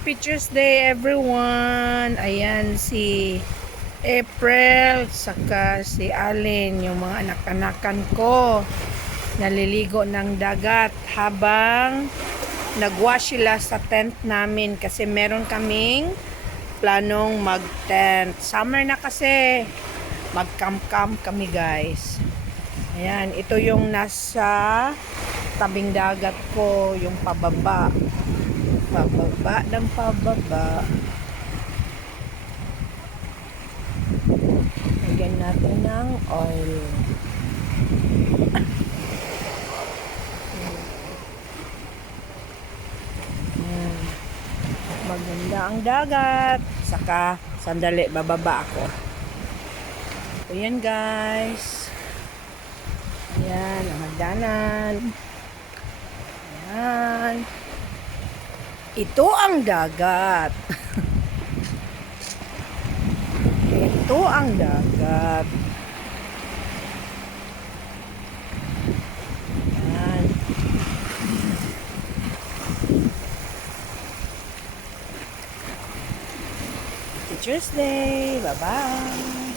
Happy Tuesday everyone! Ayan si April saka si Alin, yung mga anak-anakan ko naliligo ng dagat habang nagwash sila sa tent namin kasi meron kaming planong mag-tent. Summer na kasi, mag-camp-camp kami guys. Ayan, ito yung nasa tabing dagat ko, yung pababa. Pababa ng pababa. Lagyan natin ng oil. Ayan. Maganda ang dagat. Saka, sandali, bababa ako. Ayan guys. Ayan, ang hagdanan. Ayan. Ito ang dagat. Ito ang dagat. Ayan. Happy Tuesday. Bye-bye.